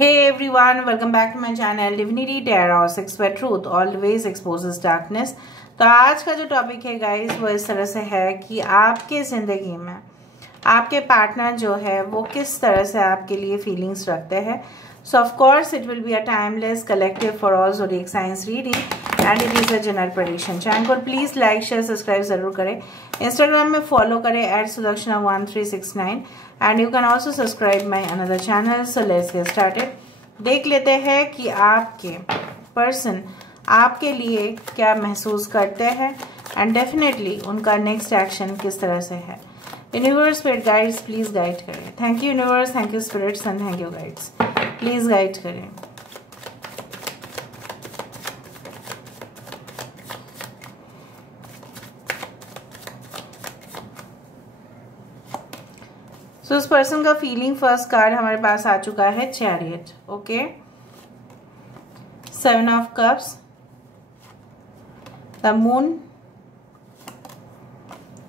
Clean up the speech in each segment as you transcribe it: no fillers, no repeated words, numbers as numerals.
Hey everyone, welcome back to my channel Divinity Tarot 6 where truth always exposes darkness। तो आज का जो topic है गाइस वो इस तरह से है कि आपके ज़िंदगी में आपके पार्टनर जो है वो किस तरह से आपके लिए फीलिंग्स रखते हैं। सो of course it will be a timeless collective for all zodiac science reading and it is a general prediction. Channel को प्लीज़ लाइक शेयर सब्सक्राइब ज़रूर करें। इंस्टाग्राम में फॉलो करें @sudakshana1369 and you can also subscribe my another channel. So let's get started. देख लेते हैं कि आपके पर्सन आपके लिए क्या महसूस करते हैं एंड डेफिनेटली उनका नेक्स्ट एक्शन किस तरह से है। Universe spirit guides please guide करें। Thank you universe, thank you spirits and thank you guides, please guide करें। तो उस पर्सन का फीलिंग फर्स्ट कार्ड हमारे पास आ चुका है chariot. Okay, 7 of cups, the moon,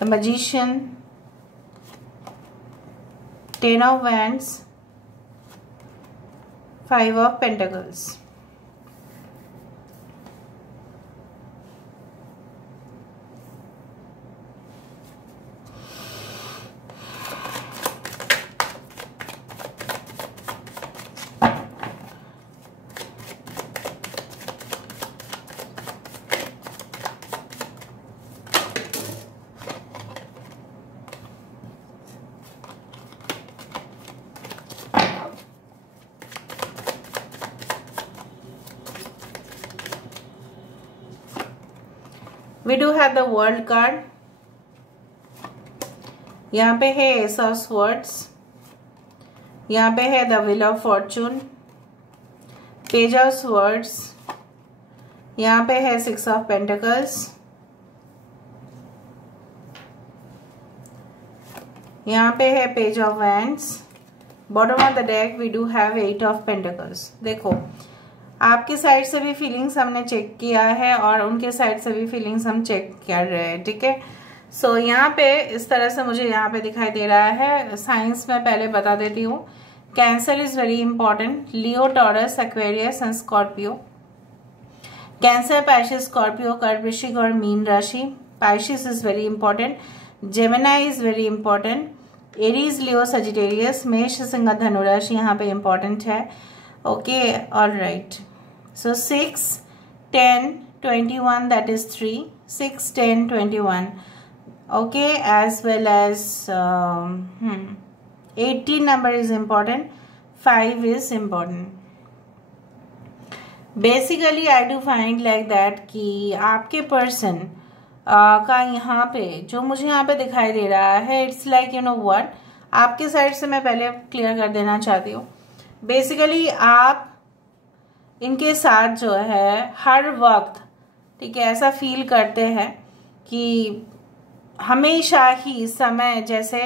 the magician, 10 of wands, 5 of pentacles. We do have the world card। यहाँ पे है एस ऑफ स्वर्ड्स, यहाँ पे है the wheel of fortune, page of swords, यहाँ पे है 6 ऑफ पेंटिकल्स, यहाँ पे है page of wands. Bottom of the deck we do have 8 of pentacles. देखो, आपकी साइड से भी फीलिंग्स हमने चेक किया है और उनके साइड से भी फीलिंग्स हम चेक कर रहे हैं, ठीक है। सो यहाँ पे इस तरह से मुझे यहाँ पे दिखाई दे रहा है। साइंस में पहले बता देती हूँ, Cancer is very important, Leo, Taurus, Aquarius and Scorpio. Cancer, Pisces, Scorpio, कर्क, वृश्चिक और मीन राशि। Pisces is very important, Gemini is very important, Aries, Leo, Sagittarius, मेष, सिंह, धनु राशि यहाँ पे इंपॉर्टेंट है। Okay, all right. So 6, 10, 21, that is 3, 6, 10, 21. Okay, as well as 18 number is important, 5 is important. Basically, I do find like that कि आपके person का यहाँ पे जो मुझे यहाँ पे दिखाई दे रहा है, it's like you know what, आपके साइड से मैं पहले क्लियर कर देना चाहती हूँ। बेसिकली आप इनके साथ जो है हर वक्त, ठीक है, ऐसा फील करते हैं कि हमेशा ही समय जैसे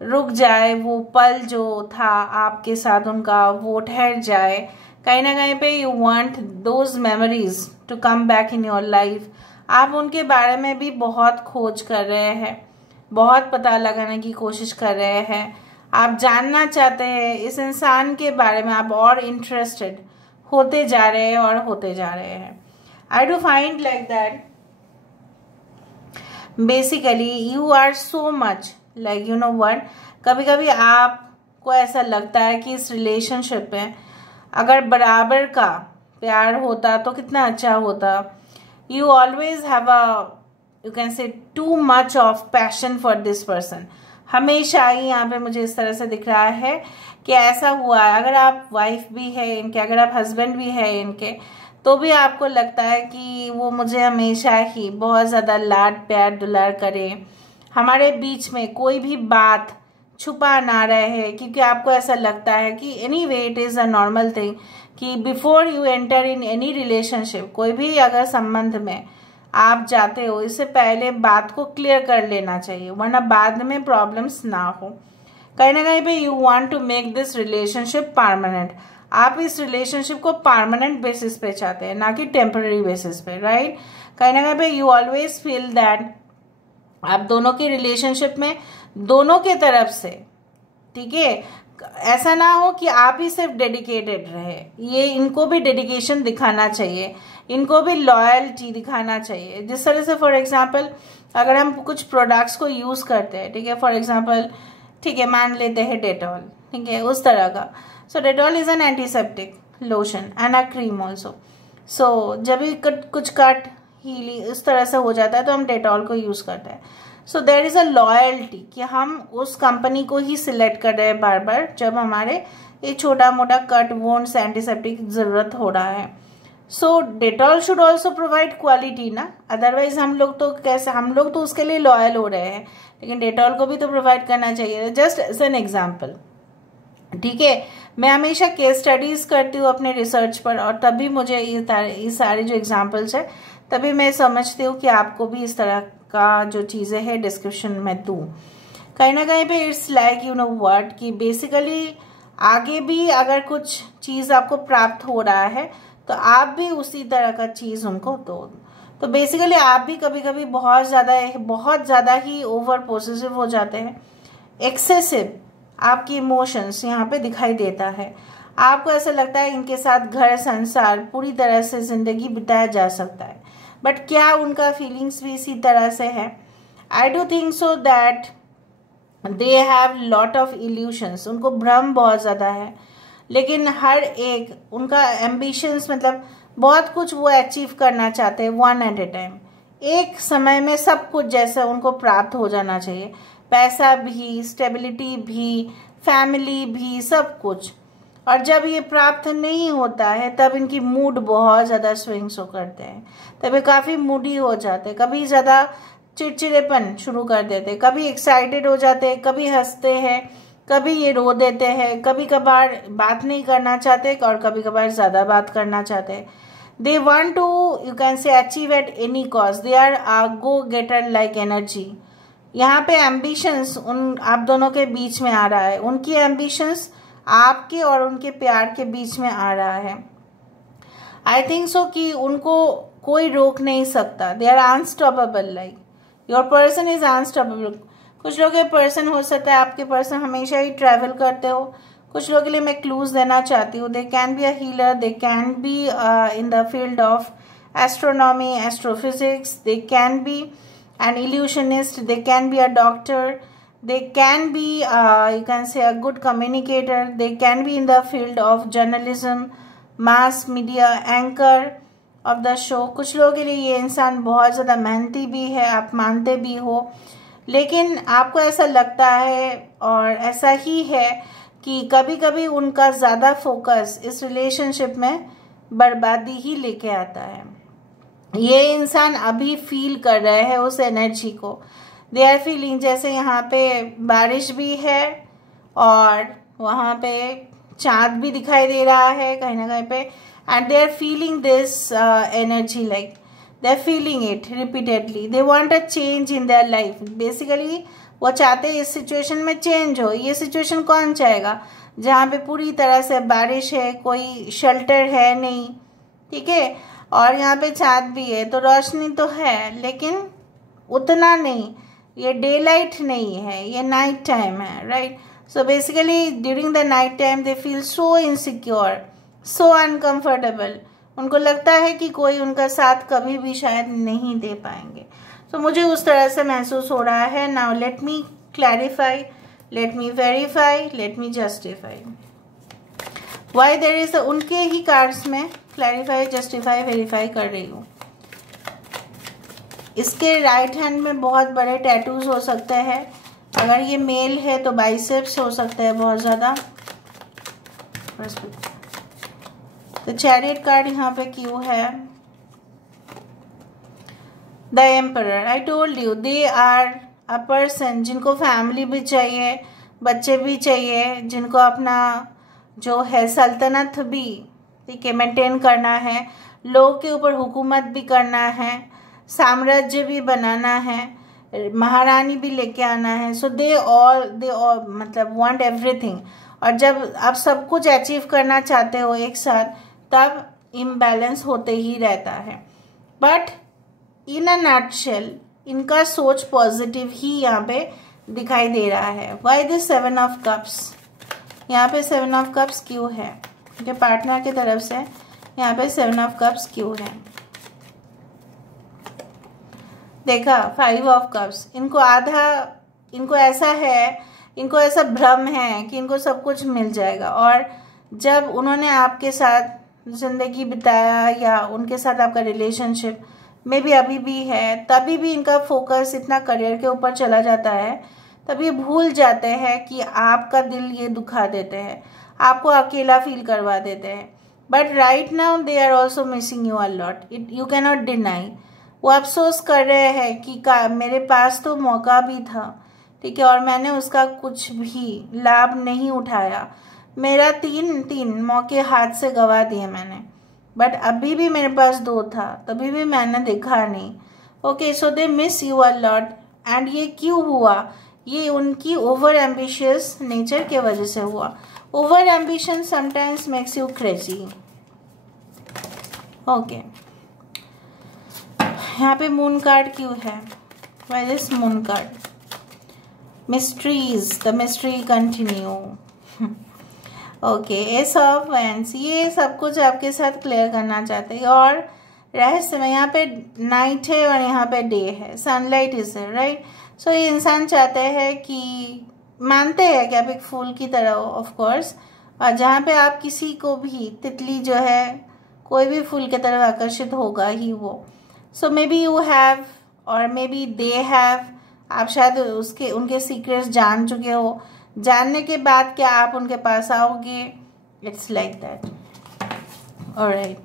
रुक जाए, वो पल जो था आपके साथ उनका वो ठहर जाए। कहीं ना कहीं पे you want those memories to come back in your life. आप उनके बारे में भी बहुत खोज कर रहे हैं, बहुत पता लगाने की कोशिश कर रहे हैं, आप जानना चाहते हैं इस इंसान के बारे में, आप और इंटरेस्टेड होते जा रहे हैं और होते जा रहे हैं। I do find like that basically you are so much like you know what, कभी कभी आपको ऐसा लगता है कि इस रिलेशनशिप में अगर बराबर का प्यार होता तो कितना अच्छा होता। You always have a, you can से, too much of passion for this person. हमेशा ही यहाँ पे मुझे इस तरह से दिख रहा है कि ऐसा हुआ है। अगर आप वाइफ भी है इनके, अगर आप हस्बैंड भी है इनके, तो भी आपको लगता है कि वो मुझे हमेशा ही बहुत ज़्यादा लाड प्यार दुलार करे, हमारे बीच में कोई भी बात छुपा ना रहे, क्योंकि आपको ऐसा लगता है कि anyway it is a normal thing कि before you enter in any relationship, कोई भी अगर संबंध में आप जाते हो, इससे पहले बात को क्लियर कर लेना चाहिए, वरना बाद में प्रॉब्लम्स ना हो। कहीं ना कहीं पे you want to make this relationship permanent. आप इस रिलेशनशिप को परमानेंट बेसिस पे चाहते हैं, ना कि टेम्पररी बेसिस पे, राइट। कहीं ना कहीं पे यू ऑलवेज फील दैट आप दोनों की रिलेशनशिप में दोनों के तरफ से, ठीक है, ऐसा ना हो कि आप ही सिर्फ डेडिकेटेड रहे, ये इनको भी डेडिकेशन दिखाना चाहिए, इनको भी लॉयल्टी दिखाना चाहिए। जिस तरह से फॉर एग्जांपल अगर हम कुछ प्रोडक्ट्स को यूज़ करते हैं, ठीक है, फॉर एग्जांपल ठीक है मान लेते हैं डेटॉल, ठीक है, उस तरह का। So Dettol is an antiseptic lotion and a cream also. So जब भी कुछ कट हीली इस तरह से हो जाता है तो हम डेटॉल को यूज़ करते हैं। So there is a loyalty कि हम उस कंपनी को ही सिलेक्ट कर रहे हैं बार बार जब हमारे ये छोटा मोटा कट वोन्स एंटीसेप्टिक ज़रूरत हो रहा है। So Dettol should also provide quality ना, अदरवाइज हम लोग तो कैसे, हम लोग तो उसके लिए लॉयल हो रहे हैं, लेकिन डेटॉल को भी तो प्रोवाइड करना चाहिए। जस्ट एज एन एग्जाम्पल, ठीक है, मैं हमेशा केस स्टडीज करती हूँ अपने रिसर्च पर, और तभी मुझे ये सारे जो एग्जाम्पल्स है तभी मैं समझती हूँ कि आपको भी इस तरह का जो चीज़ें हैं डिस्क्रिप्शन में दूँ। कहीं ना कहीं पे it's like you know what कि बेसिकली आगे भी अगर कुछ चीज़ आपको प्राप्त हो रहा है तो आप भी उसी तरह का चीज़ उनको दो। तो बेसिकली आप भी कभी कभी बहुत ज़्यादा ही ओवर पॉसेसिव हो जाते हैं, एक्सेसिव आपकी इमोशंस यहाँ पे दिखाई देता है। आपको ऐसा लगता है इनके साथ घर संसार पूरी तरह से ज़िंदगी बिताया जा सकता है, बट क्या उनका फीलिंग्स भी इसी तरह से है? I do think so that they have lot of illusions, उनको भ्रम बहुत ज़्यादा है, लेकिन हर एक उनका एम्बिशंस मतलब बहुत कुछ वो अचीव करना चाहते हैं वन एट ए टाइम, एक समय में सब कुछ जैसे उनको प्राप्त हो जाना चाहिए, पैसा भी, स्टेबिलिटी भी, फैमिली भी, सब कुछ। और जब ये प्राप्त नहीं होता है तब इनकी मूड बहुत ज़्यादा स्विंग्स हो करते हैं, तब ये काफ़ी मूडी हो जाते हैं, कभी ज़्यादा चिड़चिड़ेपन शुरू कर देते हैं, कभी एक्साइटेड हो जाते हैं, कभी हंसते हैं, कभी ये रो देते हैं, कभी कभार बात नहीं करना चाहते और कभी कभार ज़्यादा बात करना चाहते हैं। They want to you can say achieve at any cost, they are a go getter like energy. यहाँ पे एम्बिशंस उन आप दोनों के बीच में आ रहा है, उनकी एम्बिशंस आपके और उनके प्यार के बीच में आ रहा है। आई थिंक सो कि उनको कोई रोक नहीं सकता, they are unstoppable, like your person is unstoppable. कुछ लोग ये पर्सन हो सकता है आपके पर्सन हमेशा ही ट्रैवल करते हो, कुछ लोगों के लिए मैं क्लूज देना चाहती हूँ। They can be a healer, they can be in the field of astronomy, astrophysics, they can be an illusionist, they can be a doctor, they can be you can say a good communicator, they can be in the field of journalism, mass media anchor of the show। कुछ लोगों के लिए ये इंसान बहुत ज़्यादा मेहनती भी है, आप मानते भी हो, लेकिन आपको ऐसा लगता है और ऐसा ही है कि कभी कभी उनका ज़्यादा फोकस इस रिलेशनशिप में बर्बादी ही लेके आता है। ये इंसान अभी फील कर रहे हैं उस एनर्जी को, दे आर फीलिंग जैसे यहाँ पे बारिश भी है और वहाँ पे चाँद भी दिखाई दे रहा है कहीं ना कहीं पे, and they are feeling this energy, like they are feeling it repeatedly, they want a change in their life. Basically वो चाहते हैं इस सिचुएशन में चेंज हो। ये सिचुएशन कौन चाहेगा जहाँ पे पूरी तरह से बारिश है, कोई शेल्टर है नहीं, ठीक है, और यहाँ पे चाँद भी है, तो रोशनी तो है लेकिन उतना नहीं, ये डे लाइट नहीं है, ये नाइट टाइम है, right. So basically during the night time they feel so insecure, so uncomfortable, उनको लगता है कि कोई उनका साथ कभी भी शायद नहीं दे पाएंगे। तो मुझे उस तरह से महसूस हो रहा है। Now let me clarify, let me verify, let me justify why there is, उनके ही कार्ड्स में क्लैरिफाई, जस्टिफाई, वेरीफाई कर रही हूँ। इसके राइट हैंड में बहुत बड़े टैटूज हो सकते हैं, अगर ये मेल है तो बाइसेप्स हो सकते हैं बहुत ज़्यादा। तो चैरियट कार्ड यहाँ पे क्यों है? The emperor, I told you they are a person जिनको फैमिली भी चाहिए, बच्चे भी चाहिए, जिनको अपना जो है सल्तनत भी, ठीक है, मेंटेन करना है, लोगों के ऊपर हुकूमत भी करना है, साम्राज्य भी बनाना है, महारानी भी लेके आना है। सो दे ऑल मतलब वांट एवरीथिंग। और जब आप सब कुछ अचीव करना चाहते हो एक साथ, तब इम्बैलेंस होते ही रहता है। बट इन अ नटशेल इनका सोच पॉजिटिव ही यहाँ पे दिखाई दे रहा है। Why this 7 of cups? यहाँ पे 7 ऑफ कप्स क्यों है? क्योंकि पार्टनर की तरफ से यहाँ पे 7 ऑफ कप्स क्यों है? देखा 5 ऑफ कप्स। इनको ऐसा है, इनको ऐसा भ्रम है कि इनको सब कुछ मिल जाएगा, और जब उन्होंने आपके साथ जिंदगी बिताया या उनके साथ आपका रिलेशनशिप में भी अभी भी है, तभी भी इनका फोकस इतना करियर के ऊपर चला जाता है, तभी भूल जाते हैं कि आपका दिल ये दुखा देते हैं, आपको अकेला फील करवा देते हैं। But right now they are also missing you a lot, you can not deny. वो अफसोस कर रहे हैं कि मेरे पास तो मौका भी था, ठीक है, और मैंने उसका कुछ भी लाभ नहीं उठाया। मेरा तीन मौके हाथ से गवा दिए मैंने, बट अभी भी मेरे पास 2 था, तभी भी मैंने देखा नहीं। Okay, so they miss you a lot. And ये क्यों हुआ? ये उनकी ओवर एम्बिशियस नेचर के वजह से हुआ। Over ambition sometimes makes you crazy. Okay, यहाँ पे मून कार्ड क्यों है? Why this moon card? Mysteries, the mystery continue. Okay, S of wands, ये सब कुछ आपके साथ क्लियर करना चाहते हैं। और रहस्य में यहाँ पे नाइट है और यहाँ पे डे है, सनलाइट इज देयर, राइट। सो ये इंसान चाहते हैं कि, मानते हैं कि आप एक फूल की तरह हो, ऑफ कोर्स, और जहाँ पे आप किसी को भी, तितली जो है कोई भी फूल की तरफ आकर्षित होगा ही वो। सो मे बी यू हैव और मे बी दे हैव, आप शायद उनके सीक्रेट्स जान चुके हो। जानने के बाद क्या आप उनके पास आओगे? It's like that. Alright,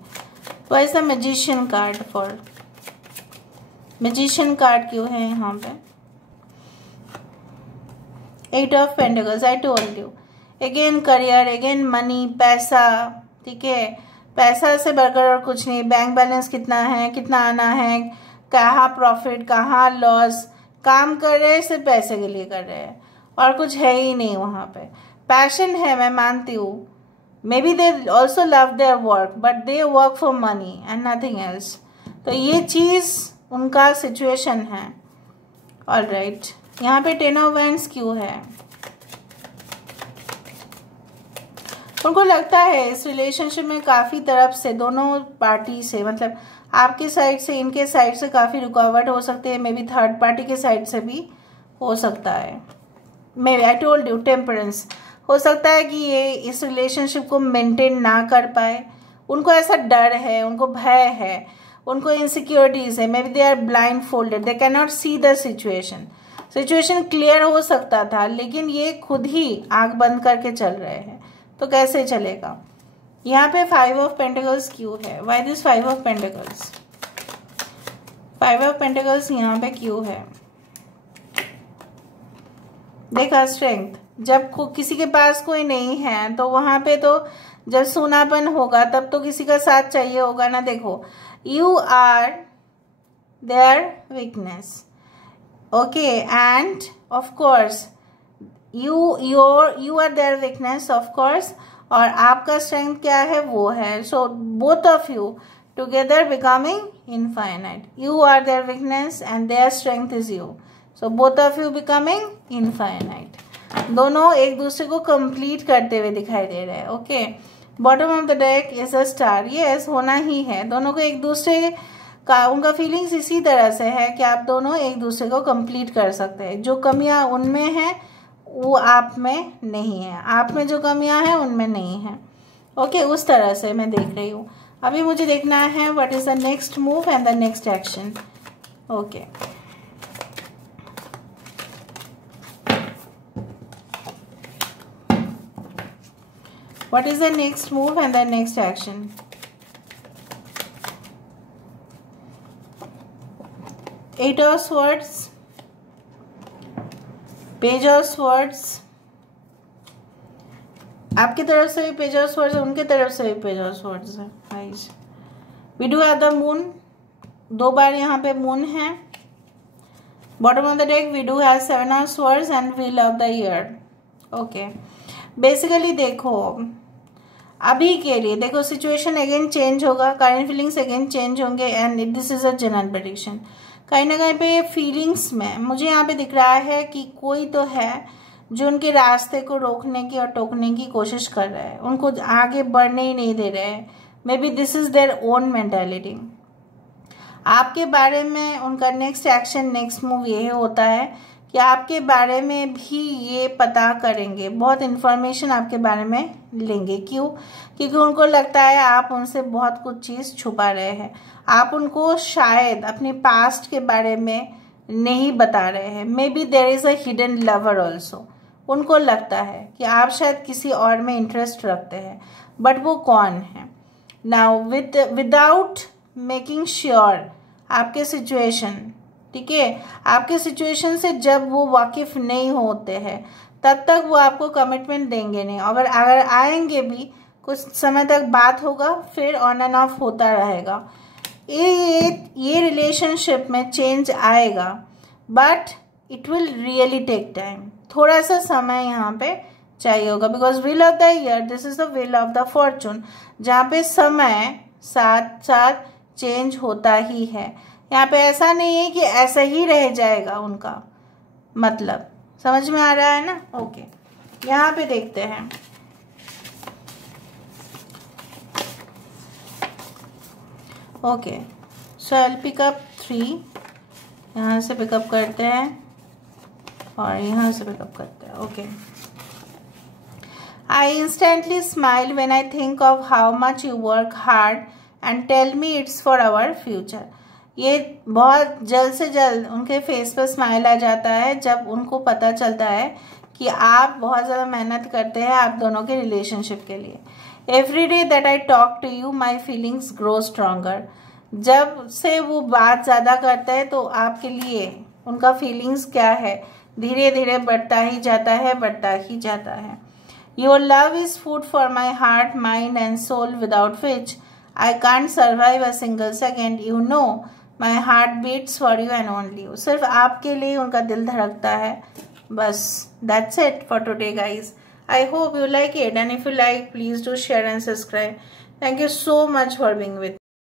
why is the magician card for? Magician card क्यों है यहाँ पे? 8 of pentacles, I told you, again career, again money, पैसा, ठीक है, पैसा से बढ़कर और कुछ नहीं। बैंक बैलेंस कितना है, कितना आना है, कहाँ प्रॉफिट, कहाँ लॉस। काम कर रहे हैं सिर्फ पैसे के लिए कर रहे हैं, और कुछ है ही नहीं वहाँ पे। पैशन है, मैं मानती हूँ, may be they also love their work, but they work for money and nothing else. तो ये चीज़ उनका सिचुएशन है। ऑलराइट, यहाँ पे 10 ऑफ वैंड्स क्यों है? उनको लगता है इस रिलेशनशिप में काफ़ी तरफ से, दोनों पार्टी से, मतलब आपके साइड से, इनके साइड से काफ़ी रुकावट हो सकती है। मे बी थर्ड पार्टी के साइड से भी हो सकता है। May be, I told you, temperance. हो सकता है कि ये इस रिलेशनशिप को मेंटेन ना कर पाए, उनको ऐसा डर है, उनको भय है, उनको इनसिक्योरिटीज है। Maybe they are blindfolded, they can not see the situation. Situation clear हो सकता था, लेकिन ये खुद ही आंख बंद करके चल रहे हैं, तो कैसे चलेगा? यहाँ पे 5 ऑफ पेंटिकल्स क्यों है? Why this 5 of pentacles? 5 of pentacles यहाँ पे क्यों है? देखा, स्ट्रेंथ। जब किसी के पास कोई नहीं है तो वहां पे तो जब सूनापन होगा तब तो किसी का साथ चाहिए होगा ना। देखो, you are their weakness, okay, and of course you are their weakness, of course, और आपका स्ट्रेंथ क्या है? वो है। So both of you together becoming infinite. You are their weakness and their strength is you, so both of you becoming infinite. दोनों एक दूसरे को कंप्लीट करते हुए दिखाई दे रहे हैं। Okay, bottom of the deck is a star. Yes, होना ही है। दोनों को एक दूसरे का, उनका फीलिंग्स इसी तरह से है कि आप दोनों एक दूसरे को कंप्लीट कर सकते हैं। जो कमियां उनमें हैं वो आप में नहीं है, आप में जो कमियां हैं उनमें नहीं है। ओके, उस तरह से मैं देख रही हूँ। अभी मुझे देखना है what is the next move and the next action. Okay, what is the next move and the next action? Eight of Swords, Page of Swords, आपकी तरफ से भी पेज ऑफ स्वर्ड्स है, उनके तरफ से भी पेज ऑफ स्वर्ड्स है। Guys, we do have the moon, 2 बार यहाँ पे मून है। Bottom of the deck we do have 7 of swords and wheel of the year. Okay, basically देखो, अभी के लिए देखो, सिचुएशन अगेन चेंज होगा, करंट फीलिंग्स अगेन चेंज होंगे, and this is a general prediction. कहीं ना कहीं पे फीलिंग्स में मुझे यहाँ पे दिख रहा है कि कोई तो है जो उनके रास्ते को रोकने की और टोकने की कोशिश कर रहे हैं, उनको आगे बढ़ने ही नहीं दे रहे हैं। May be this is their own mentality. आपके बारे में उनका नेक्स्ट एक्शन, नेक्स्ट मूव ये होता है कि आपके बारे में भी ये पता करेंगे, बहुत इन्फॉर्मेशन आपके बारे में लेंगे। क्यों? क्योंकि उनको लगता है आप उनसे बहुत कुछ चीज़ छुपा रहे हैं, आप उनको शायद अपने पास्ट के बारे में नहीं बता रहे हैं। Maybe there is a hidden lover also. उनको लगता है कि आप शायद किसी और में इंटरेस्ट रखते हैं, बट वो कौन है? नाउ विदाउट मेकिंग श्योर आपके सिचुएशन, ठीक है, आपके सिचुएशन से जब वो वाकिफ नहीं होते हैं तब तक वो आपको कमिटमेंट देंगे नहीं। अगर आएंगे भी कुछ समय तक बात होगा, फिर ऑन एंड ऑफ होता रहेगा। ये रिलेशनशिप में चेंज आएगा, but it will really take time. थोड़ा सा समय यहाँ पे चाहिए होगा, because wheel of the year, this is the wheel of the fortune, जहाँ पे समय साथ साथ चेंज होता ही है। यहाँ पे ऐसा नहीं है कि ऐसा ही रह जाएगा उनका मतलब। समझ में आ रहा है ना? ओके, यहाँ पे देखते हैं। Okay, so I will pick up 3, यहाँ से पिकअप करते हैं और यहाँ से पिकअप करते हैं। Okay, I instantly smile when I think of how much you work hard and tell me it's for our future. ये बहुत जल्द से जल्द उनके फेस पर स्माइल आ जाता है जब उनको पता चलता है कि आप बहुत ज़्यादा मेहनत करते हैं आप दोनों के रिलेशनशिप के लिए। Every day that I talk to you, my feelings grow stronger. जब से वो बात ज़्यादा करता है तो आपके लिए उनका फीलिंग्स क्या है, धीरे धीरे बढ़ता ही जाता है, बढ़ता ही जाता है। Your love is food for my heart, mind and soul, without which I can't survive a single second. You know, my heart beats for you and only you. सिर्फ आपके लिए उनका दिल धड़कता है, बस। That's it for today, guys. I hope you like it, and if you like, please do share and subscribe. Thank you so much for being with me.